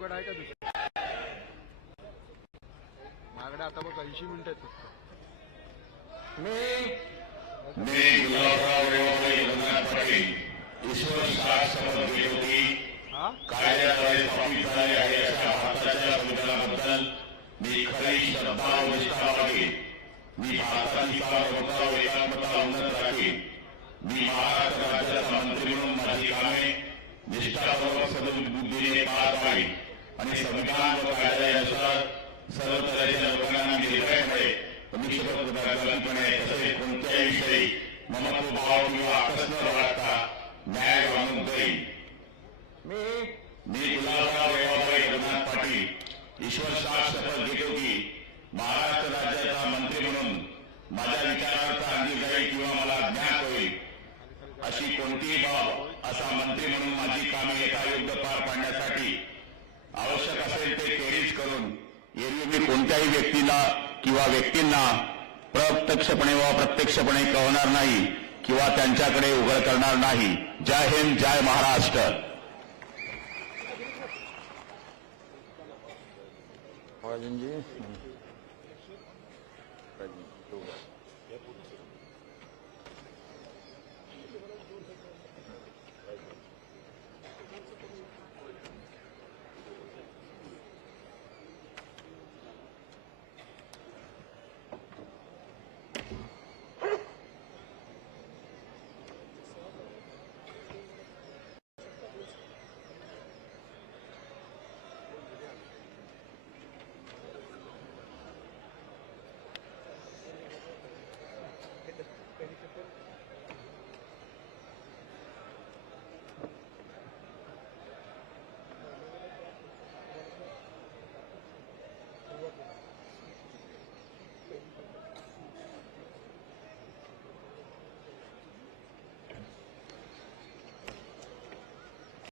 अवघड आहे का दुसरं? माझ्याकडे आता बघ 80 मिनिटं आहेत फक्त. मी गुलाबराव रेवाबाई रघुनाथ पाटील ईश्वर शाह शपथ घेतो की कायद्याद्वारे स्थापित झाले आहे अशा भारताच्या संविधानाबद्दल मी खरी श्रद्धा व निष्ठा बाळगेन. मी भारताची सार्वभौमता व एकात्मता उन्नत राखीन. मी महाराष्ट्र राज्याचा मंत्री म्हणून माझी कामे निष्ठापूर्वक सद्बुद्धीने पार पाडीन आणि संविधान व कायद्यानुसार सर्व तऱ्हेच्या लोकांना निर्भयपणे निष्पक्षपातीपणे तसेच कोणत्याही विषयी ममत्व भाव किंवा आकस न बाळगता न्याय मानून देईन. मी गुलाबराव रेवाबाई रघुनाथ पाटील ईश्वर शाह शपथ घेतो की महाराष्ट्र राज्याचा मंत्री म्हणून माझ्या विचारार्थ अंगी जाईल किंवा मला ज्ञात होईल अशी कोणतीही बाब असा मंत्री म्हणून माझी कामे यथायोग्य पार पाडण्यासाठी आवश्यक असेल ते खेरीज करून एरवी मी कोणत्याही व्यक्तीला किंवा व्यक्तींना प्रत्यक्षपणे व प्रत्यक्षपणे कळवणार नाही किंवा त्यांच्याकडे उघड करणार नाही. जय हिंद, जय महाराष्ट्र. जी